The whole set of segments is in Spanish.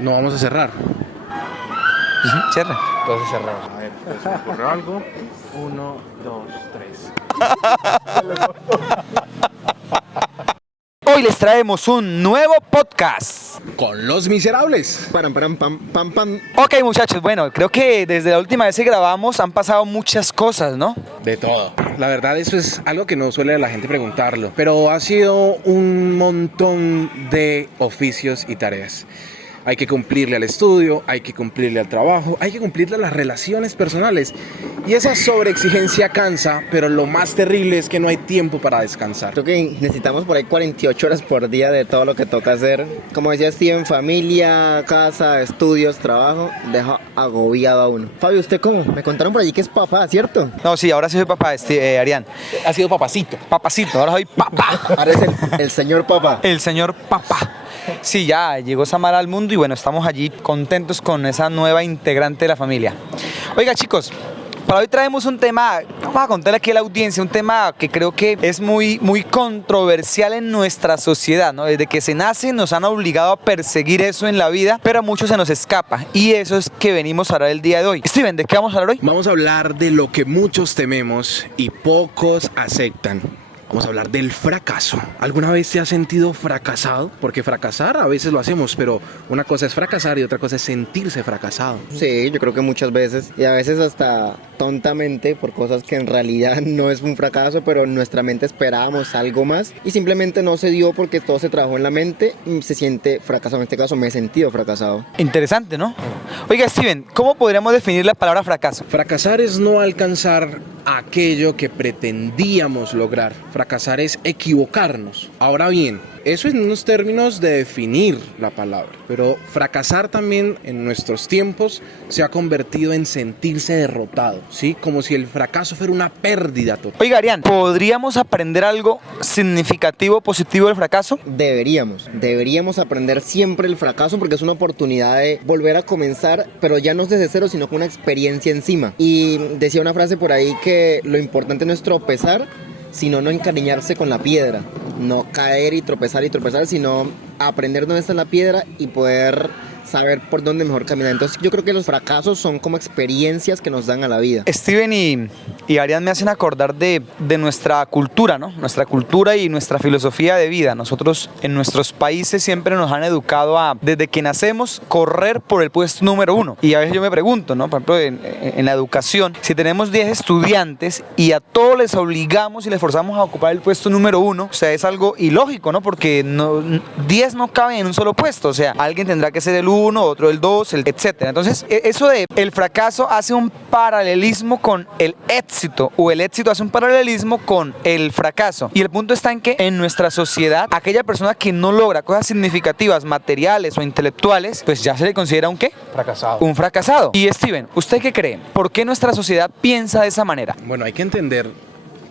No vamos a cerrar. Cierra. Entonces cerramos. A ver, pues se me ocurrió algo. 1, 2, 3. Hoy les traemos un nuevo podcast. Con Los Miserables. Param, param, pam, pam, pam. Ok, muchachos, bueno, creo que desde la última vez que grabamos han pasado muchas cosas, ¿no? De todo. La verdad, eso es algo que no suele la gente preguntarlo. Pero ha sido un montón de oficios y tareas. Hay que cumplirle al estudio, hay que cumplirle al trabajo, hay que cumplirle a las relaciones personales. Y esa sobreexigencia cansa, pero lo más terrible es que no hay tiempo para descansar. Creo que necesitamos por ahí 48 horas por día de todo lo que toca hacer. Como decía Steven, familia, casa, estudios, trabajo, deja agobiado a uno. Fabio, ¿usted cómo? Me contaron por allí que es papá, ¿cierto? No, sí, ahora sí soy papá, Arián. Ha sido papacito. Papacito, ahora soy papá. Ahora es el señor papá. El señor papá. Sí, ya llegó Samara al mundo y bueno, estamos allí contentos con esa nueva integrante de la familia. Oiga, chicos, para hoy traemos un tema, vamos a contarle aquí a la audiencia, un tema que creo que es muy controversial en nuestra sociedad, ¿no? Desde que se nace nos han obligado a perseguir eso en la vida, pero a muchos se nos escapa y eso es que venimos a hablar el día de hoy. Steven, ¿de qué vamos a hablar hoy? Vamos a hablar de lo que muchos tememos y pocos aceptan. Vamos a hablar del fracaso. ¿Alguna vez te has sentido fracasado? Porque fracasar a veces lo hacemos, pero una cosa es fracasar y otra cosa es sentirse fracasado. Sí, yo creo que muchas veces. Y a veces hasta tontamente por cosas que en realidad no es un fracaso, pero en nuestra mente esperábamos algo más y simplemente no se dio porque todo se trabajó en la mente y se siente fracasado. En este caso me he sentido fracasado. Interesante, ¿no? Oiga, Steven, ¿cómo podríamos definir la palabra fracaso? Fracasar es no alcanzar aquello que pretendíamos lograr. Fracasar es equivocarnos. Ahora bien, eso en unos términos de definir la palabra, pero fracasar también en nuestros tiempos se ha convertido en sentirse derrotado, ¿sí? Como si el fracaso fuera una pérdida total. Oiga, Arián, ¿podríamos aprender algo significativo, positivo del fracaso? Deberíamos aprender siempre el fracaso porque es una oportunidad de volver a comenzar, pero ya no desde cero, sino con una experiencia encima. Y decía una frase por ahí que lo importante no es tropezar, sino no encariñarse con la piedra, no caer y tropezar, sino aprender dónde está la piedra y poder saber por dónde mejor caminar. Entonces yo creo que los fracasos son como experiencias que nos dan a la vida. Steven y Arián me hacen acordar de nuestra cultura, ¿no? Nuestra cultura y nuestra filosofía de vida. Nosotros en nuestros países siempre nos han educado a, desde que nacemos, correr por el puesto número 1. Y a veces yo me pregunto, ¿no? Por ejemplo, en la educación, si tenemos 10 estudiantes y a todos les obligamos y les forzamos a ocupar el puesto número 1, o sea, es algo ilógico, ¿no? Porque 10 no caben en un solo puesto. O sea, alguien tendrá que ser el 1, otro el 2, etcétera. Entonces, eso de el fracaso hace un paralelismo con el éxito, o el éxito hace un paralelismo con el fracaso. Y el punto está en que en nuestra sociedad, aquella persona que no logra cosas significativas, materiales o intelectuales, pues ya se le considera un ¿qué? Fracasado. Un fracasado. Y Steven, ¿usted qué cree? ¿Por qué nuestra sociedad piensa de esa manera? Bueno, hay que entender,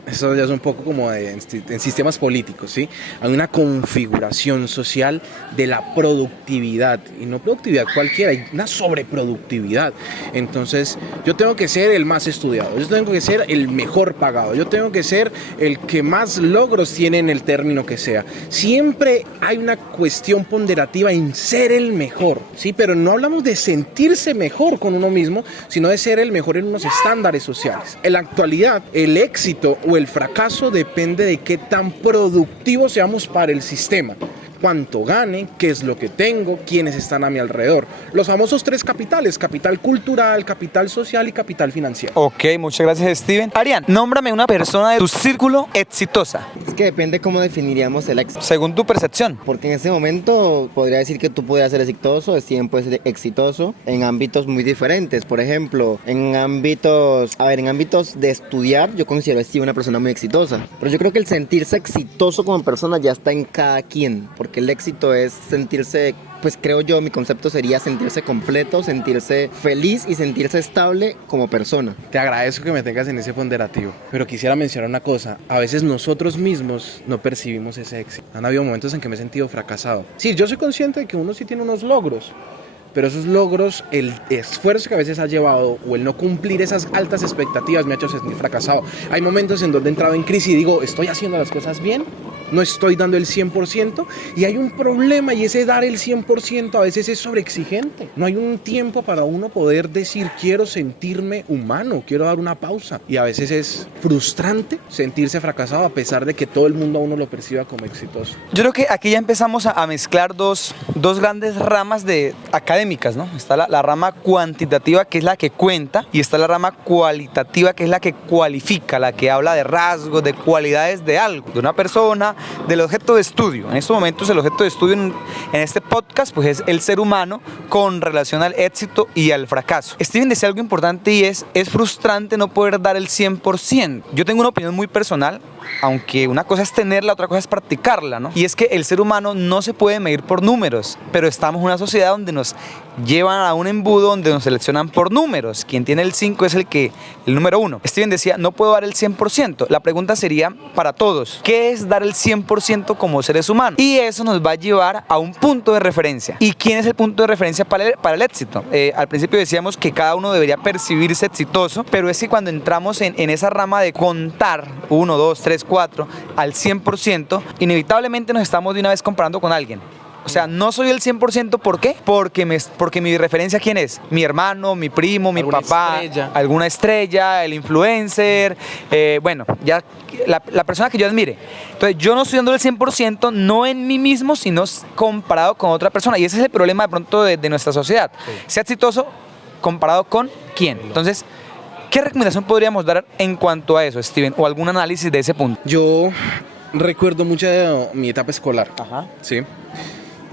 eso ya es un poco como en sistemas políticos, ¿sí? Hay una configuración social de la productividad, y no productividad cualquiera, hay una sobreproductividad. Entonces, yo tengo que ser el más estudiado, yo tengo que ser el mejor pagado, yo tengo que ser el que más logros tiene en el término que sea. Siempre hay una cuestión ponderativa en ser el mejor, ¿sí? Pero no hablamos de sentirse mejor con uno mismo, sino de ser el mejor en unos estándares sociales. En la actualidad, el éxito o el fracaso depende de qué tan productivos seamos para el sistema. Cuánto gane, qué es lo que tengo, quiénes están a mi alrededor. Los famosos 3 capitales: capital cultural, capital social y capital financiero. Ok, muchas gracias, Steven. Arián, nómbrame una persona de tu círculo exitosa, Es que depende cómo definiríamos el éxito. según tu percepción. Porque en ese momento podría decir que tú podrías ser exitoso, Steven puede ser exitoso en ámbitos muy diferentes. Por ejemplo, en ámbitos de estudiar, yo considero a Steven una persona muy exitosa. Pero yo creo que el sentirse exitoso como persona ya está en cada quien. Porque el éxito es sentirse, pues creo yo, mi concepto sería sentirse completo, sentirse feliz y sentirse estable como persona. Te agradezco que me tengas en ese ponderativo, pero quisiera mencionar una cosa: a veces nosotros mismos no percibimos ese éxito. Han habido momentos en que me he sentido fracasado. Sí, yo soy consciente de que uno sí tiene unos logros, pero esos logros, el esfuerzo que a veces ha llevado o el no cumplir esas altas expectativas me ha hecho sentir fracasado. Hay momentos en donde he entrado en crisis y digo, ¿estoy haciendo las cosas bien? no estoy dando el 100% y hay un problema, y ese dar el 100% a veces es sobreexigente. No hay un tiempo para uno poder decir quiero sentirme humano, quiero dar una pausa, y a veces es frustrante sentirse fracasado a pesar de que todo el mundo a uno lo perciba como exitoso. Yo creo que aquí ya empezamos a mezclar dos grandes ramas académicas, ¿no? Está la rama cuantitativa, que es la que cuenta, y está la rama cualitativa, que es la que cualifica, la que habla de rasgos, de cualidades de algo, de una persona, del objeto de estudio. En estos momentos el objeto de estudio en este podcast pues es el ser humano con relación al éxito y al fracaso. Steven decía algo importante, y es frustrante no poder dar el 100%. Yo tengo una opinión muy personal, aunque una cosa es tenerla, otra cosa es practicarla, ¿no? Y es que el ser humano no se puede medir por números, pero estamos en una sociedad donde nos llevan a un embudo donde nos seleccionan por números. Quien tiene el 5 es el número 1. Steven decía, no puedo dar el 100%. La pregunta sería para todos, ¿qué es dar el 100% como seres humanos? Y eso nos va a llevar a un punto de referencia. ¿Y quién es el punto de referencia para el éxito? Al principio decíamos que cada uno debería percibirse exitoso, pero es que cuando entramos en esa rama de contar 1, 2, 3, 4 al 100%, inevitablemente nos estamos de una vez comparando con alguien. O sea, no soy el 100%, ¿por qué? Porque mi referencia, ¿quién es? Mi hermano, mi primo, mi papá, alguna estrella, el influencer, bueno, ya la persona que yo admire. Entonces, yo no estoy dando el 100%, no en mí mismo, sino comparado con otra persona. Y ese es el problema de pronto de nuestra sociedad. Sí. Sea exitoso comparado con quién. Entonces, ¿qué recomendación podríamos dar en cuanto a eso, Steven? ¿O algún análisis de ese punto? Yo recuerdo mucho de mi etapa escolar. Ajá. Sí.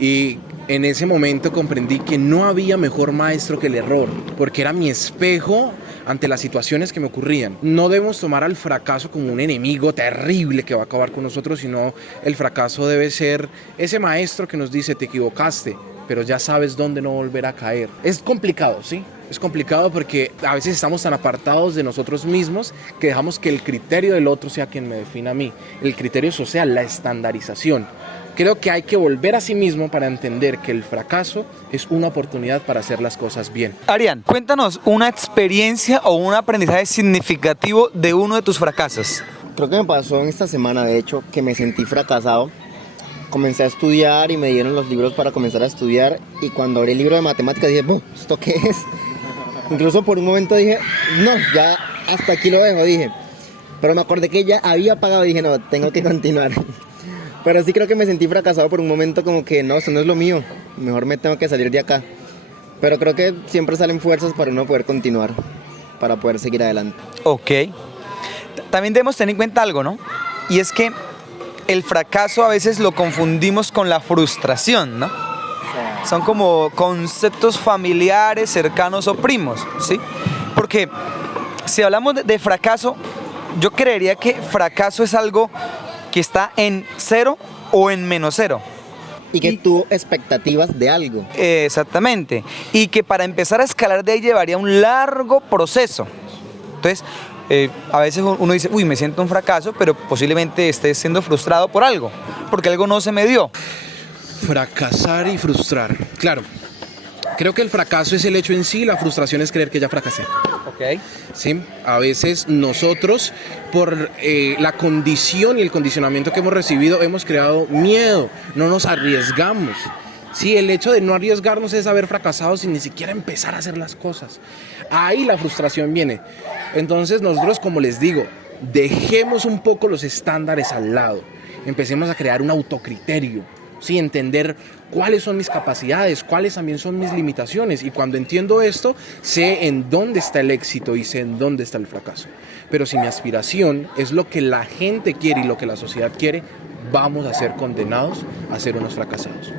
Y en ese momento comprendí que no había mejor maestro que el error, porque era mi espejo ante las situaciones que me ocurrían. No debemos tomar al fracaso como un enemigo terrible que va a acabar con nosotros, sino el fracaso debe ser ese maestro que nos dice te equivocaste, pero ya sabes dónde no volver a caer. Es complicado, ¿sí? Es complicado porque a veces estamos tan apartados de nosotros mismos que dejamos que el criterio del otro sea quien me defina a mí. El criterio social, la estandarización. Creo que hay que volver a sí mismo para entender que el fracaso es una oportunidad para hacer las cosas bien. Arián, cuéntanos una experiencia o un aprendizaje significativo de uno de tus fracasos. Creo que me pasó en esta semana, de hecho, que me sentí fracasado. Comencé a estudiar y me dieron los libros para comenzar a estudiar, y cuando abrí el libro de matemáticas dije, ¿esto qué es? Incluso por un momento dije, no, ya hasta aquí lo dejo, dije. Pero me acordé que ya había pagado y dije, no, tengo que continuar. Pero sí creo que me sentí fracasado por un momento, como que no, esto no es lo mío, mejor me tengo que salir de acá. Pero creo que siempre salen fuerzas para uno poder continuar, para poder seguir adelante. Ok. También debemos tener en cuenta algo, ¿no? Y es que el fracaso a veces lo confundimos con la frustración, ¿no? Son como conceptos familiares, cercanos o primos, ¿sí? Porque si hablamos de fracaso, yo creería que fracaso es algo que está en 0 o en -0. Y que tuvo expectativas de algo. Exactamente. Y que para empezar a escalar de ahí llevaría un largo proceso. Entonces, a veces uno dice, uy, me siento un fracaso, pero posiblemente esté siendo frustrado por algo, porque algo no se me dio. Fracasar y frustrar. Claro, creo que el fracaso es el hecho en sí, la frustración es creer que ya fracasé. Ok. Sí, a veces nosotros, por la condición y el condicionamiento que hemos recibido, hemos creado miedo, no nos arriesgamos. Sí, el hecho de no arriesgarnos es haber fracasado sin ni siquiera empezar a hacer las cosas. Ahí la frustración viene. Entonces nosotros, como les digo, dejemos un poco los estándares al lado. Empecemos a crear un autocriterio. Sí, entender cuáles son mis capacidades, cuáles también son mis limitaciones. Y cuando entiendo esto, sé en dónde está el éxito y sé en dónde está el fracaso. Pero si mi aspiración es lo que la gente quiere y lo que la sociedad quiere, vamos a ser condenados a ser unos fracasados.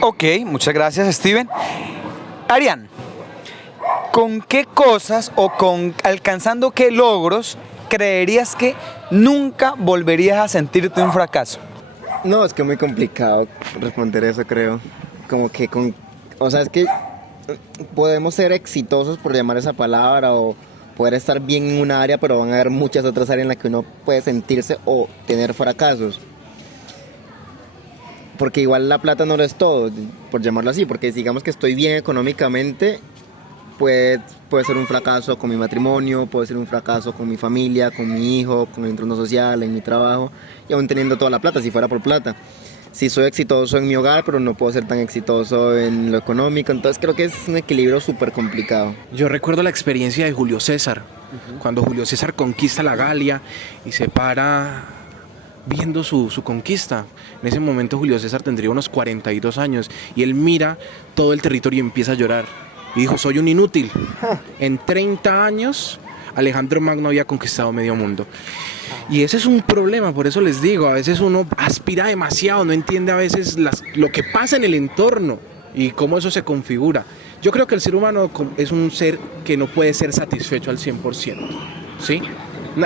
Ok, muchas gracias, Steven. Arián, ¿con qué cosas o alcanzando qué logros creerías que nunca volverías a sentirte un fracaso? No, es que es muy complicado responder eso, creo. Como que es que podemos ser exitosos, por llamar esa palabra, o poder estar bien en una área, pero van a haber muchas otras áreas en las que uno puede sentirse o tener fracasos. Porque igual la plata no lo es todo, por llamarlo así, porque digamos que estoy bien económicamente, puede ser un fracaso con mi matrimonio, puede ser un fracaso con mi familia, con mi hijo, con el entorno social, en mi trabajo, y aún teniendo toda la plata, si fuera por plata. Si soy exitoso en mi hogar, pero no puedo ser tan exitoso en lo económico, entonces creo que es un equilibrio súper complicado. Yo recuerdo la experiencia de Julio César, cuando Julio César conquista la Galia y se para viendo su conquista. En ese momento Julio César tendría unos 42 años y él mira todo el territorio y empieza a llorar. Y dijo, soy un inútil. En 30 años Alejandro Magno había conquistado medio mundo. Y ese es un problema, por eso les digo, a veces uno aspira demasiado, no entiende a veces lo que pasa en el entorno y cómo eso se configura. Yo creo que el ser humano es un ser que no puede ser satisfecho al 100%, ¿sí?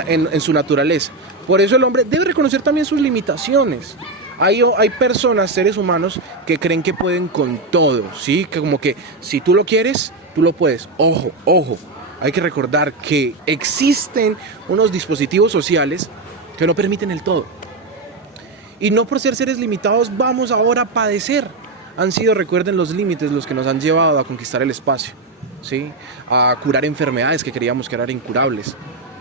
En su naturaleza. Por eso el hombre debe reconocer también sus limitaciones. Hay personas, seres humanos, que creen que pueden con todo, ¿sí? Que como que si tú lo quieres, tú lo puedes. Ojo, ojo. Hay que recordar que existen unos dispositivos sociales que no permiten el todo. Y no por ser seres limitados vamos ahora a padecer. Han sido, recuerden, los límites los que nos han llevado a conquistar el espacio, ¿sí? A curar enfermedades que creíamos que eran incurables.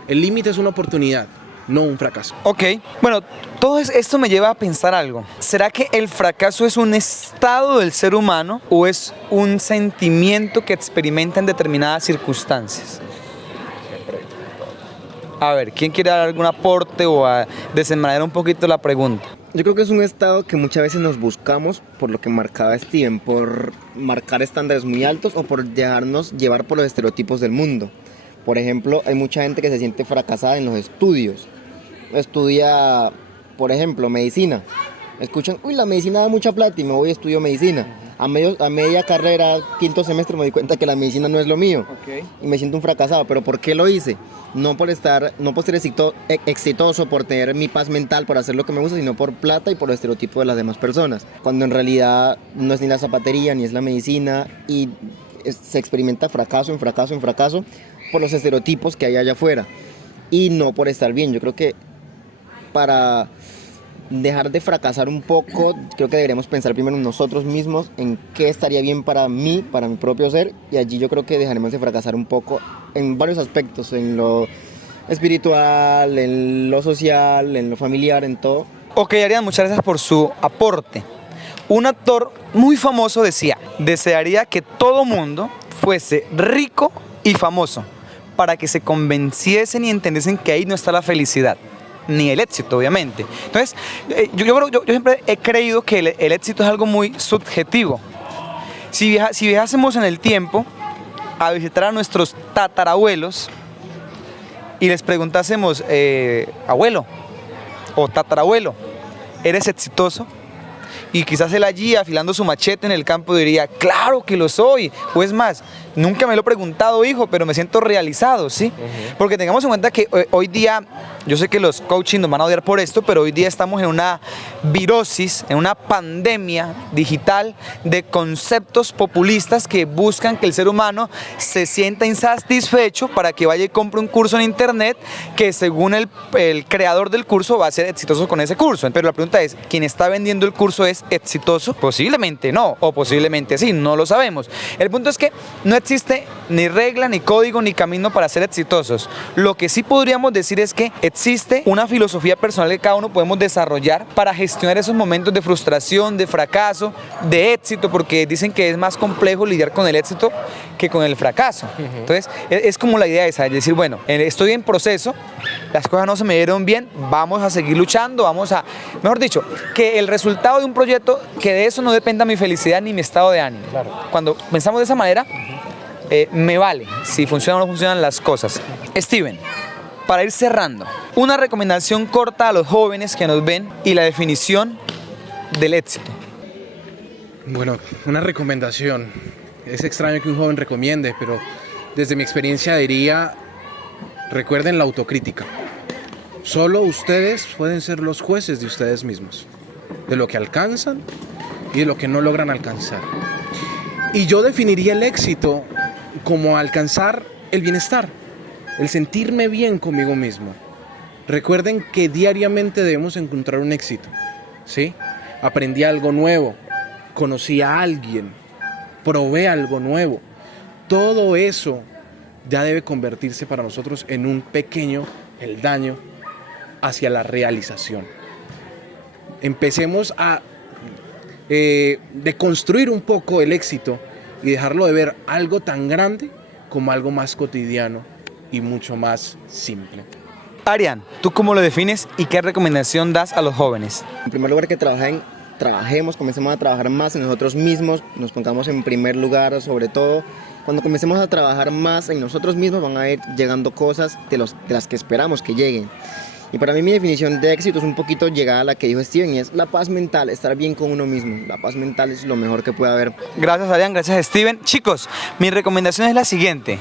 El límite es una oportunidad, no un fracaso. Ok, bueno, todo esto me lleva a pensar algo. ¿Será que el fracaso es un estado del ser humano o es un sentimiento que experimenta en determinadas circunstancias? A ver, ¿quién quiere dar algún aporte o a desenmarañar un poquito la pregunta? Yo creo que es un estado que muchas veces nos buscamos, por lo que marcaba Steven, por marcar estándares muy altos o por dejarnos llevar por los estereotipos del mundo. Por ejemplo, hay mucha gente que se siente fracasada en los estudios. Estudia, por ejemplo, medicina. Escuchan, uy, la medicina da mucha plata y me voy a estudio medicina. A media carrera, quinto semestre, me di cuenta que la medicina no es lo mío. Okay. Y me siento un fracasado. ¿Pero por qué lo hice? No por ser exitoso, por tener mi paz mental, por hacer lo que me gusta, sino por plata y por el estereotipo de las demás personas. Cuando en realidad no es ni la zapatería, ni es la medicina, y se experimenta fracaso en fracaso en fracaso por los estereotipos que hay allá afuera. Y no por estar bien. Yo creo que para dejar de fracasar un poco, creo que deberíamos pensar primero en nosotros mismos, en qué estaría bien para mí, para mi propio ser, y allí yo creo que dejaremos de fracasar un poco en varios aspectos, en lo espiritual, en lo social, en lo familiar, en todo. Ok, Arián, muchas gracias por su aporte. Un actor muy famoso decía, desearía que todo mundo fuese rico y famoso, para que se convenciesen y entendiesen que ahí no está la felicidad, ni el éxito, obviamente. Entonces, yo siempre he creído que el éxito es algo muy subjetivo. Si viajásemos en el tiempo a visitar a nuestros tatarabuelos y les preguntásemos, abuelo o tatarabuelo, ¿eres exitoso? Y quizás él allí, afilando su machete en el campo, diría, claro que lo soy. O es más, nunca me lo he preguntado, hijo, pero me siento realizado, ¿sí? Porque tengamos en cuenta que hoy día, yo sé que los coaching nos van a odiar por esto, pero hoy día estamos en una virosis, en una pandemia digital de conceptos populistas que buscan que el ser humano se sienta insatisfecho para que vaya y compre un curso en internet que según el creador del curso va a ser exitoso con ese curso. Pero la pregunta es, ¿quién está vendiendo el curso es exitoso? Posiblemente no, o posiblemente sí, no lo sabemos. El punto es que no existe ni regla, ni código, ni camino para ser exitosos. Lo que sí podríamos decir es que existe una filosofía personal que cada uno podemos desarrollar para gestionar esos momentos de frustración, de fracaso, de éxito, porque dicen que es más complejo lidiar con el éxito que con el fracaso. Entonces, es como la idea esa, es decir, bueno, estoy en proceso, las cosas no se me dieron bien, vamos a seguir luchando, mejor dicho, que el resultado de un proyecto, que de eso no dependa mi felicidad ni mi estado de ánimo. Claro. Cuando pensamos de esa manera, me vale si funcionan o no funcionan las cosas. Steven, para ir cerrando, una recomendación corta a los jóvenes que nos ven y la definición del éxito. Bueno, una recomendación. Es extraño que un joven recomiende, pero desde mi experiencia diría, recuerden la autocrítica. Solo ustedes pueden ser los jueces de ustedes mismos, de lo que alcanzan y de lo que no logran alcanzar. Y yo definiría el éxito como alcanzar el bienestar, el sentirme bien conmigo mismo. Recuerden que diariamente debemos encontrar un éxito, ¿sí? Aprendí algo nuevo, conocí a alguien, probé algo nuevo. todo eso ya debe convertirse para nosotros en un pequeño peldaño hacia la realización. Empecemos a deconstruir un poco el éxito y dejarlo de ver algo tan grande como algo más cotidiano y mucho más simple. Arian, ¿tú cómo lo defines y qué recomendación das a los jóvenes? En primer lugar, que trabajemos, comencemos a trabajar más en nosotros mismos, nos pongamos en primer lugar, sobre todo. Cuando comencemos a trabajar más en nosotros mismos van a ir llegando cosas de las que esperamos que lleguen. Y para mí mi definición de éxito es un poquito llegada a la que dijo Steven, y es la paz mental, estar bien con uno mismo. La paz mental es lo mejor que puede haber. Gracias, Arian, gracias, Steven. Chicos, mi recomendación es la siguiente.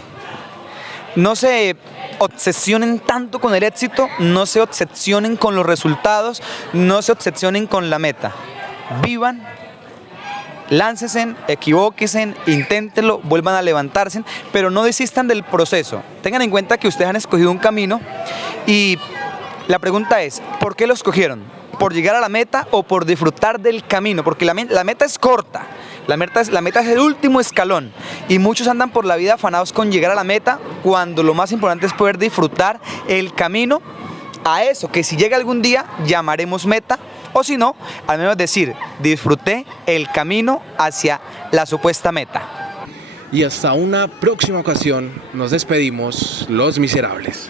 No se obsesionen tanto con el éxito, no se obsesionen con los resultados, no se obsesionen con la meta. Vivan, láncesen, equivóquense, inténtenlo, vuelvan a levantarse, pero no desistan del proceso. Tengan en cuenta que ustedes han escogido un camino y la pregunta es, ¿por qué lo escogieron? ¿Por llegar a la meta o por disfrutar del camino? Porque la meta es corta, la meta es el último escalón y muchos andan por la vida afanados con llegar a la meta cuando lo más importante es poder disfrutar el camino a eso que si llega algún día llamaremos meta, o si no, al menos decir, disfruté el camino hacia la supuesta meta. Y hasta una próxima ocasión nos despedimos, los miserables.